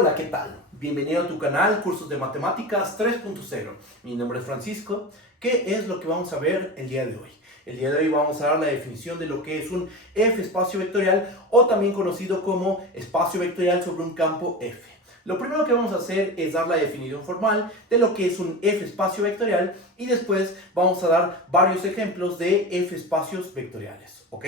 Hola, ¿qué tal? Bienvenido a tu canal Cursos de Matemáticas 3.0. Mi nombre es Francisco. ¿Qué es lo que vamos a ver el día de hoy? El día de hoy vamos a dar la definición de lo que es un F espacio vectorial o también conocido como espacio vectorial sobre un campo F. Lo primero que vamos a hacer es dar la definición formal de lo que es un F espacio vectorial y después vamos a dar varios ejemplos de F espacios vectoriales, ¿ok?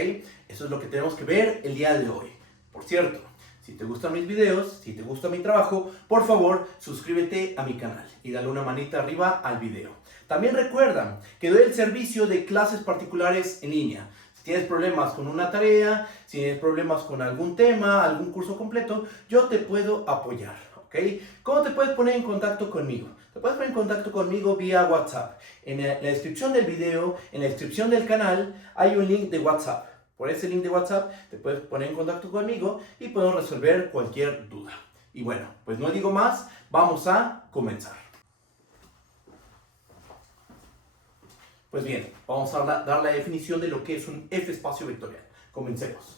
Eso es lo que tenemos que ver el día de hoy. Por cierto, si te gustan mis videos, si te gusta mi trabajo, por favor, suscríbete a mi canal y dale una manita arriba al video. También recuerda que doy el servicio de clases particulares en línea. Si tienes problemas con una tarea, si tienes problemas con algún tema, algún curso completo, yo te puedo apoyar, ¿ok? ¿Cómo te puedes poner en contacto conmigo? Te puedes poner en contacto conmigo vía WhatsApp. En la descripción del video, en la descripción del canal, hay un link de WhatsApp. Por ese link de WhatsApp te puedes poner en contacto conmigo y podemos resolver cualquier duda. Y bueno, pues no digo más, vamos a comenzar. Pues bien, vamos a dar la definición de lo que es un F espacio vectorial. Comencemos.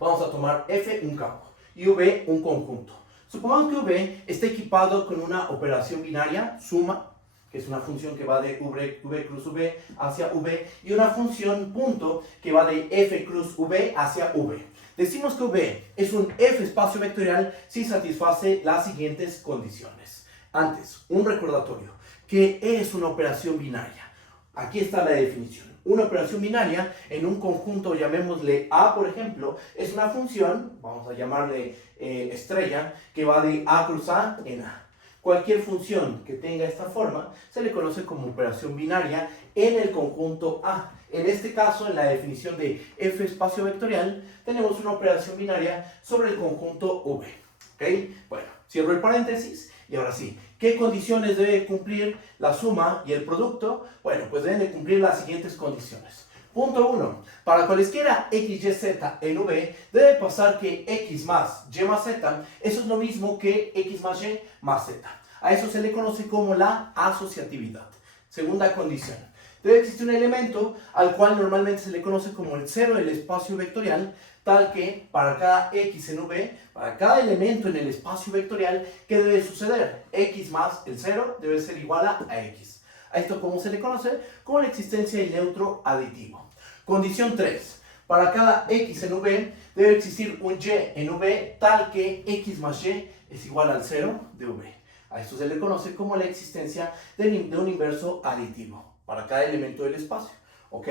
Vamos a tomar F un campo y V un conjunto. Supongamos que V está equipado con una operación binaria, suma, que es una función que va de V cruz V hacia V, y una función punto que va de F cruz V hacia V. Decimos que V es un F espacio vectorial si satisface las siguientes condiciones. Antes, un recordatorio. ¿Qué es una operación binaria? Aquí está la definición. Una operación binaria en un conjunto, llamémosle A, por ejemplo, es una función, vamos a llamarle estrella, que va de A cruz A en A. Cualquier función que tenga esta forma se le conoce como operación binaria en el conjunto A. En este caso, en la definición de F espacio vectorial, tenemos una operación binaria sobre el conjunto V. ¿Ok? Bueno, cierro el paréntesis y ahora sí. ¿Qué condiciones debe cumplir la suma y el producto? Bueno, pues deben de cumplir las siguientes condiciones. Punto 1. Para cualesquiera x, y, z en V, debe pasar que x más y más z, eso es lo mismo que x más y más z. A eso se le conoce como la asociatividad. Segunda condición. Debe existir un elemento al cual normalmente se le conoce como el cero del espacio vectorial, tal que para cada x en V, para cada elemento en el espacio vectorial, ¿qué debe suceder? X más el cero debe ser igual a x. A esto, ¿cómo se le conoce? Como la existencia del neutro aditivo. Condición 3. Para cada x en V debe existir un y en V tal que x más y es igual al 0 de V. A esto se le conoce como la existencia de un inverso aditivo para cada elemento del espacio. ¿Ok?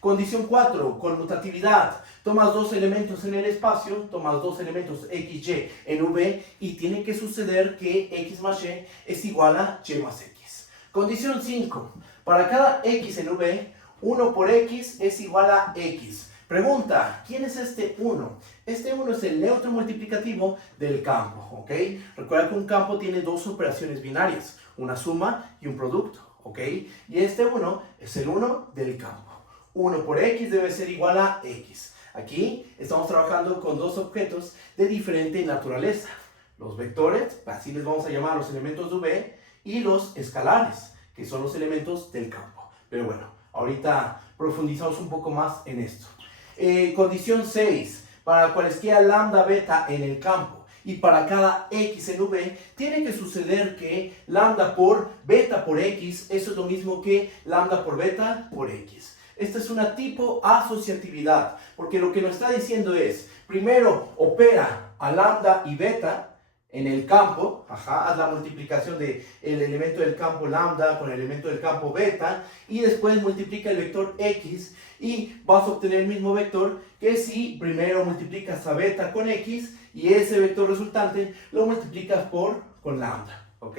Condición 4. Conmutatividad. Tomas dos elementos en el espacio, tomas dos elementos x, y en V y tiene que suceder que x más y es igual a y más x. Condición 5. Para cada x en V, 1 por x es igual a x. Pregunta, ¿quién es este 1? Este 1 es el neutro multiplicativo del campo, ¿ok? Recuerda que un campo tiene dos operaciones binarias, una suma y un producto, ¿ok? Y este 1 es el 1 del campo. 1 por x debe ser igual a x. Aquí estamos trabajando con dos objetos de diferente naturaleza. Los vectores, así les vamos a llamar los elementos de V, y los escalares, que son los elementos del campo. Pero bueno, ahorita profundizamos un poco más en esto. Condición 6. Para cualesquiera lambda beta en el campo y para cada x en V, tiene que suceder que lambda por beta por x, eso es lo mismo que lambda por beta por x. Esta es una tipo asociatividad, porque lo que nos está diciendo es, primero opera a lambda y beta en el campo, haz la multiplicación del elemento del campo lambda con el elemento del campo beta, y después multiplica el vector x, y vas a obtener el mismo vector que si primero multiplicas a beta con x, y ese vector resultante lo multiplicas con lambda, ¿ok?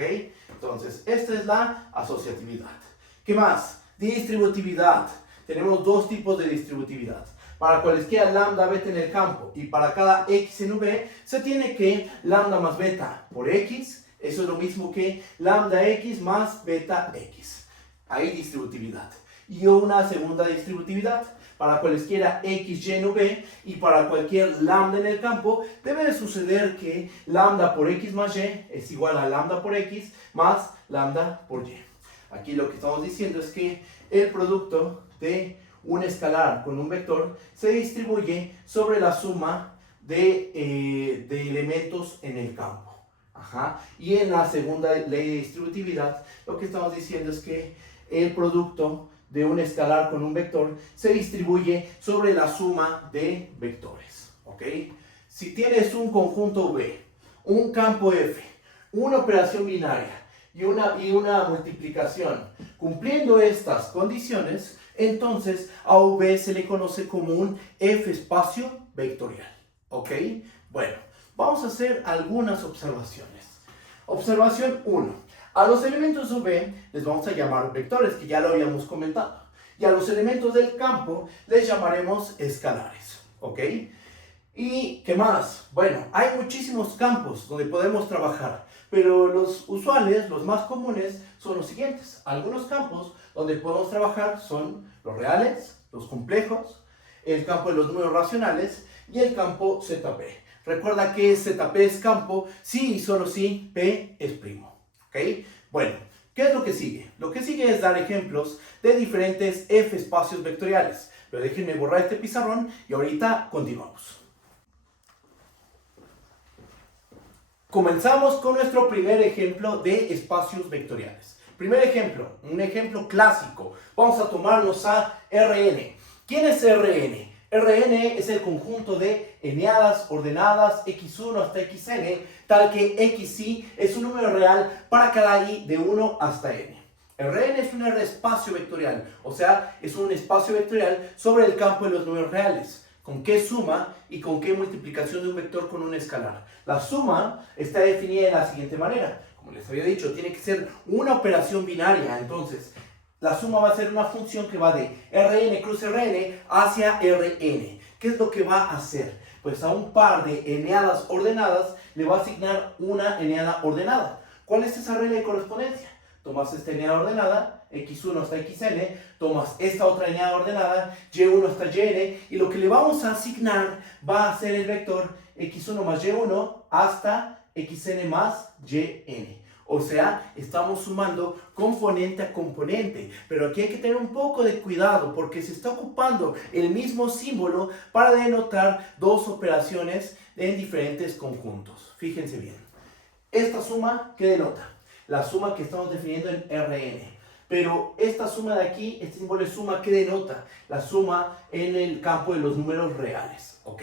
Entonces, esta es la asociatividad. ¿Qué más? Distributividad. Tenemos dos tipos de distributividad. Para cualesquiera lambda beta en el campo y para cada x en V, se tiene que lambda más beta por x, eso es lo mismo que lambda x más beta x. Hay distributividad. Y una segunda distributividad. Para cualesquiera x, y en V y para cualquier lambda en el campo, debe de suceder que lambda por x más y es igual a lambda por x más lambda por y. Aquí lo que estamos diciendo es que el producto de un escalar con un vector se distribuye sobre la suma de elementos en el campo. Ajá. Y en la segunda ley de distributividad, lo que estamos diciendo es que el producto de un escalar con un vector se distribuye sobre la suma de vectores. ¿Ok? Si tienes un conjunto V, un campo F, una operación binaria y una multiplicación, cumpliendo estas condiciones, entonces a V se le conoce como un F espacio vectorial. ¿Ok? Bueno, vamos a hacer algunas observaciones. Observación 1. A los elementos V les vamos a llamar vectores, que ya lo habíamos comentado. Y a los elementos del campo les llamaremos escalares. ¿Ok? ¿Y qué más? Bueno, hay muchísimos campos donde podemos trabajar, pero los usuales, los más comunes, son los siguientes. Algunos campos donde podemos trabajar son los reales, los complejos, el campo de los números racionales y el campo ZP. Recuerda que ZP es campo si y solo si P es primo. ¿Ok? Bueno, ¿qué es lo que sigue? Lo que sigue es dar ejemplos de diferentes F espacios vectoriales. Pero déjenme borrar este pizarrón y ahorita continuamos. Comenzamos con nuestro primer ejemplo de espacios vectoriales. Primer ejemplo, un ejemplo clásico. Vamos a tomarnos a Rn. ¿Quién es Rn? Rn es el conjunto de eneadas ordenadas x1 hasta xn, tal que xi es un número real para cada i de 1 hasta n. Rn es un R espacio vectorial, o sea, es un espacio vectorial sobre el campo de los números reales. ¿Con qué suma y con qué multiplicación de un vector con un escalar? La suma está definida de la siguiente manera. Como les había dicho, tiene que ser una operación binaria. Entonces, la suma va a ser una función que va de Rn cruz Rn hacia Rn. ¿Qué es lo que va a hacer? Pues a un par de eneadas ordenadas le va a asignar una eneada ordenada. ¿Cuál es esa regla de correspondencia? Tomas esta eneada ordenada, x1 hasta xn, tomas esta otra eneada ordenada, y1 hasta yn, y lo que le vamos a asignar va a ser el vector x1 más y1 hasta xn más yn. O sea, estamos sumando componente a componente, pero aquí hay que tener un poco de cuidado porque se está ocupando el mismo símbolo para denotar dos operaciones en diferentes conjuntos. Fíjense bien. Esta suma, ¿qué denota? La suma que estamos definiendo en Rn. Pero esta suma de aquí, este símbolo de suma, ¿qué denota? La suma en el campo de los números reales, ¿ok?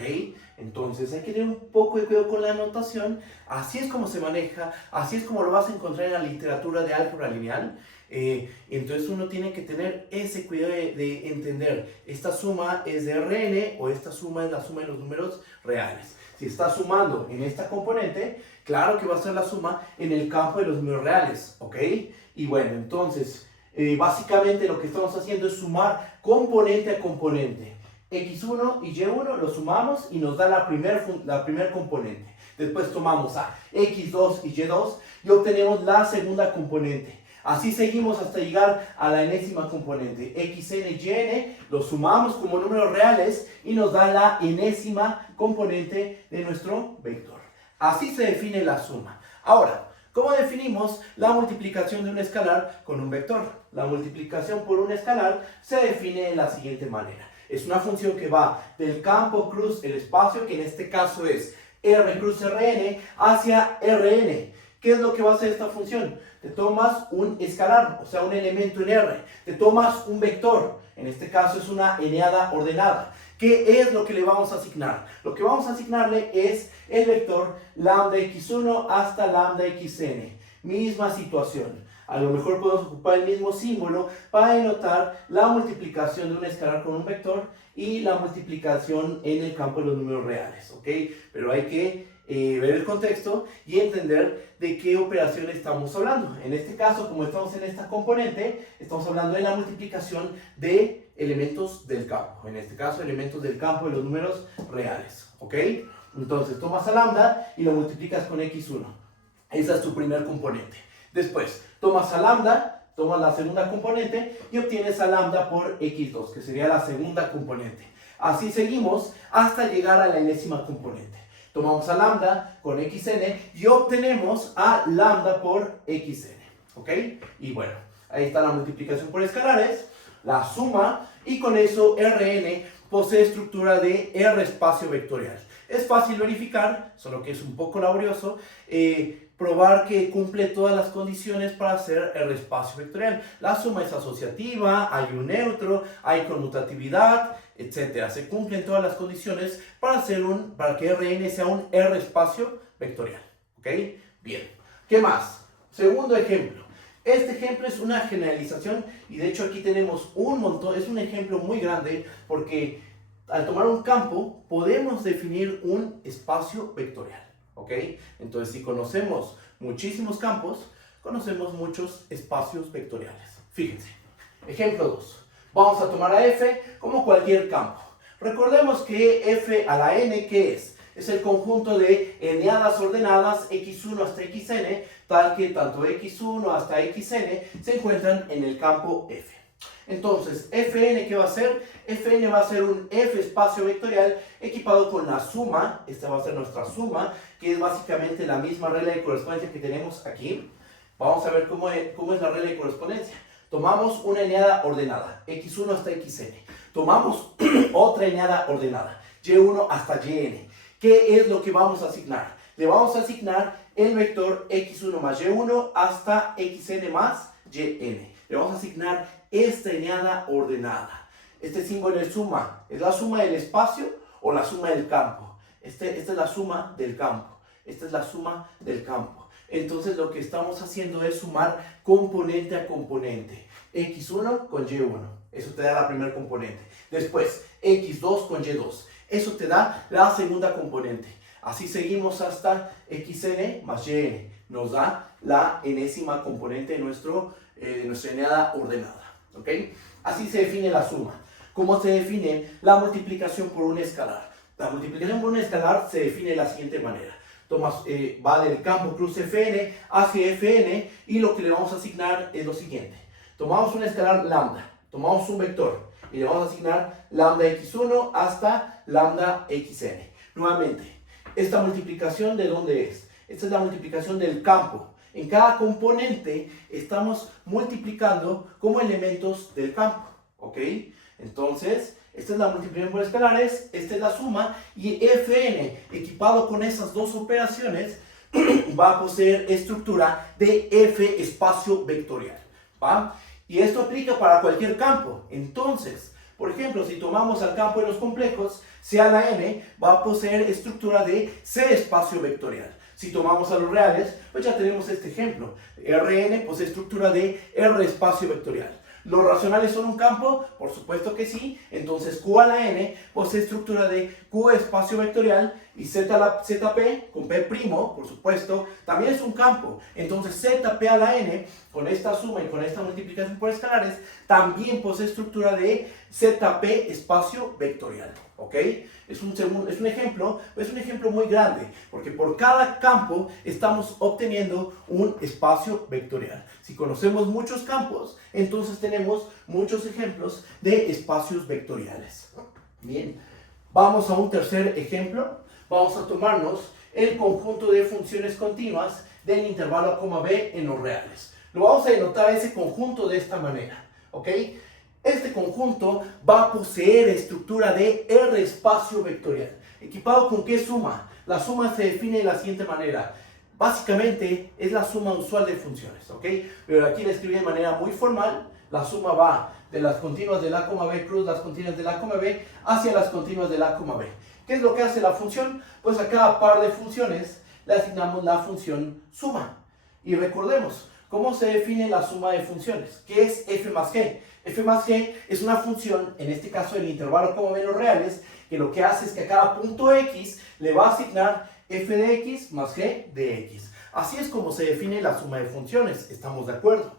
Entonces hay que tener un poco de cuidado con la notación. Así es como se maneja, así es como lo vas a encontrar en la literatura de álgebra lineal. Entonces uno tiene que tener ese cuidado de entender, esta suma es de Rn o esta suma es la suma de los números reales. Si está sumando en esta componente, claro que va a ser la suma en el campo de los números reales, ¿ok? Y bueno, entonces, básicamente lo que estamos haciendo es sumar componente a componente. X1 y Y1 lo sumamos y nos da la primer componente. Después tomamos a X2 y Y2 y obtenemos la segunda componente. Así seguimos hasta llegar a la enésima componente. Xn y Yn lo sumamos como números reales y nos da la enésima componente de nuestro vector. Así se define la suma. Ahora, ¿cómo definimos la multiplicación de un escalar con un vector? La multiplicación por un escalar se define de la siguiente manera. Es una función que va del campo cruz el espacio, que en este caso es R cruz Rn, hacia Rn. ¿Qué es lo que va a hacer esta función? Te tomas un escalar, o sea, un elemento en R. Te tomas un vector, en este caso es una eneada ordenada. ¿Qué es lo que le vamos a asignar? Lo que vamos a asignarle es el vector lambda x1 hasta lambda xn. Misma situación. A lo mejor podemos ocupar el mismo símbolo para denotar la multiplicación de un escalar con un vector y la multiplicación en el campo de los números reales, ¿ok? Pero hay que ver el contexto y entender de qué operación estamos hablando. En este caso, como estamos en esta componente, estamos hablando de la multiplicación de elementos del campo. En este caso, elementos del campo de los números reales, ¿ok? Entonces, tomas a lambda y lo multiplicas con x1. Esa es tu primer componente. Después, tomas a lambda, tomas la segunda componente y obtienes a lambda por x2, que sería la segunda componente. Así seguimos hasta llegar a la enésima componente. Tomamos a lambda con xn y obtenemos a lambda por xn, ¿ok? Y bueno, ahí está la multiplicación por escalares, la suma, y con eso Rn posee estructura de R espacio vectorial. Es fácil verificar, solo que es un poco laborioso, probar que cumple todas las condiciones para ser el espacio vectorial. La suma es asociativa, hay un neutro, hay conmutatividad, etc. Se cumplen todas las condiciones para que Rn sea un R espacio vectorial. ¿Ok? Bien. ¿Qué más? Segundo ejemplo. Este ejemplo es una generalización y de hecho aquí tenemos un montón, es un ejemplo muy grande porque al tomar un campo podemos definir un espacio vectorial. ¿Ok? Entonces, si conocemos muchísimos campos, conocemos muchos espacios vectoriales. Fíjense. Ejemplo 2. Vamos a tomar a F como cualquier campo. Recordemos que F a la n, ¿qué es? Es el conjunto de eneadas ordenadas x1 hasta xn, tal que tanto x1 hasta xn se encuentran en el campo F. Entonces, Fn, ¿qué va a ser? Fn va a ser un F espacio vectorial equipado con la suma, esta va a ser nuestra suma, que es básicamente la misma regla de correspondencia que tenemos aquí. Vamos a ver cómo es la regla de correspondencia. Tomamos una eneada ordenada, x1 hasta xn. Tomamos otra eneada ordenada, y1 hasta yn. ¿Qué es lo que vamos a asignar? Le vamos a asignar el vector x1 más y1 hasta xn más yn. Le vamos a asignar esta eneada ordenada. Este símbolo es suma. ¿Es la suma del espacio o la suma del campo? Esta es la suma del campo. Esta es la suma del campo. Entonces lo que estamos haciendo es sumar componente a componente. x1 con y1. Eso te da la primera componente. Después x2 con y2. Eso te da la segunda componente. Así seguimos hasta xn más yn. Nos da la enésima componente de nuestra eneada ordenada. ¿Ok? Así se define la suma. ¿Cómo se define la multiplicación por un escalar? La multiplicación por un escalar se define de la siguiente manera. Va del campo cruz Fn hacia Fn y lo que le vamos a asignar es lo siguiente. Tomamos un escalar lambda, tomamos un vector y le vamos a asignar lambda x1 hasta lambda xn. Nuevamente, esta multiplicación, ¿de dónde es? Esta es la multiplicación del campo. En cada componente estamos multiplicando como elementos del campo. ¿Ok? Entonces, esta es la multiplicación por escalares, esta es la suma, y Fn, equipado con esas dos operaciones, va a poseer estructura de F espacio vectorial. ¿Va? Y esto aplica para cualquier campo. Entonces, por ejemplo, si tomamos al campo de los complejos, C a la n va a poseer estructura de C espacio vectorial. Si tomamos a los reales, pues ya tenemos este ejemplo. Rn posee estructura de R espacio vectorial. ¿Los racionales son un campo? Por supuesto que sí. Entonces Q a la n posee estructura de Q espacio vectorial y Zp con P', por supuesto, también es un campo. Entonces Zp a la n, con esta suma y con esta multiplicación por escalares, también posee estructura de Zp espacio vectorial. ¿Ok? Es un ejemplo, es un ejemplo muy grande, porque por cada campo estamos obteniendo un espacio vectorial. Si conocemos muchos campos, entonces tenemos muchos ejemplos de espacios vectoriales. Bien, vamos a un tercer ejemplo. Vamos a tomarnos el conjunto de funciones continuas del intervalo a, b en los reales. Lo vamos a denotar ese conjunto de esta manera. ¿Ok? Este conjunto va a poseer estructura de R espacio vectorial. ¿Equipado con qué suma? La suma se define de la siguiente manera. Básicamente es la suma usual de funciones, ¿ok? Pero aquí la escribí de manera muy formal. La suma va de las continuas de la, b cruz las continuas de la, b hacia las continuas de la, b. ¿Qué es lo que hace la función? Pues a cada par de funciones le asignamos la función suma. Y recordemos, ¿cómo se define la suma de funciones? ¿Qué es f más g? F más g es una función, en este caso el intervalo b en los reales, que lo que hace es que a cada punto x le va a asignar f de x más g de x. Así es como se define la suma de funciones, ¿estamos de acuerdo?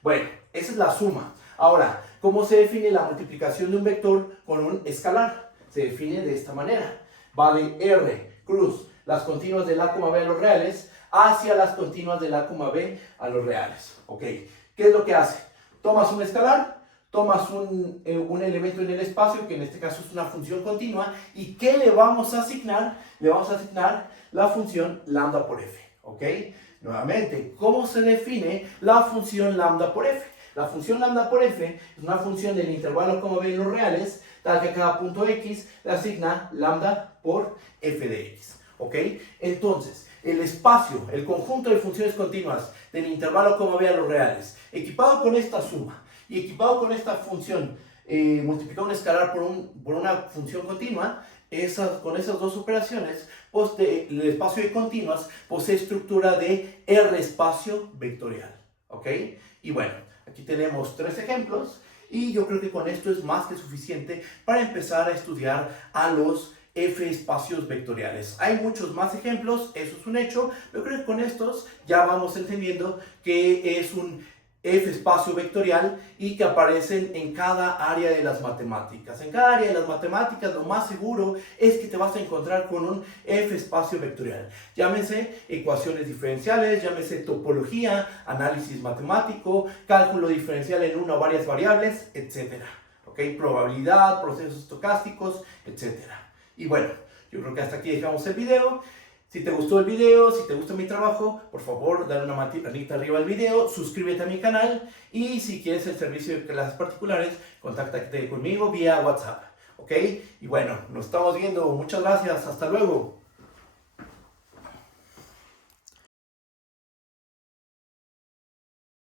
Bueno, esa es la suma. Ahora, ¿cómo se define la multiplicación de un vector con un escalar? Se define de esta manera. Va de R cruz las continuas de la, b a los reales hacia las continuas de la, b a los reales. ¿Ok? ¿Qué es lo que hace? Tomas un escalar, tomas un elemento en el espacio, que en este caso es una función continua, ¿y qué le vamos a asignar? Le vamos a asignar la función lambda por f. ¿Ok? Nuevamente, ¿cómo se define la función lambda por f? La función lambda por f es una función del intervalo b en los reales, tal que a cada punto x le asigna lambda por f de x. ¿Ok? Entonces, el espacio, el conjunto de funciones continuas del intervalo como b a los reales, equipado con esta suma y equipado con esta función, multiplicado un escalar por una función continua, con esas dos operaciones, pues el espacio de continuas posee estructura de R espacio vectorial. ¿Ok? Y bueno, aquí tenemos 3 ejemplos y yo creo que con esto es más que suficiente para empezar a estudiar a los F espacios vectoriales. Hay muchos más ejemplos, eso es un hecho, pero creo que con estos ya vamos entendiendo que es un F espacio vectorial y que aparecen en cada área de las matemáticas. En cada área de las matemáticas lo más seguro es que te vas a encontrar con un F espacio vectorial. Llámese ecuaciones diferenciales, llámese topología, análisis matemático, cálculo diferencial en una o varias variables, etc. ¿Ok? Probabilidad, procesos estocásticos, etc. Y bueno, yo creo que hasta aquí dejamos el video. Si te gustó el video, si te gusta mi trabajo, por favor, dale una manita arriba al video, suscríbete a mi canal y si quieres el servicio de clases particulares, contáctate conmigo vía WhatsApp, ¿ok? Y bueno, nos estamos viendo. Muchas gracias. Hasta luego.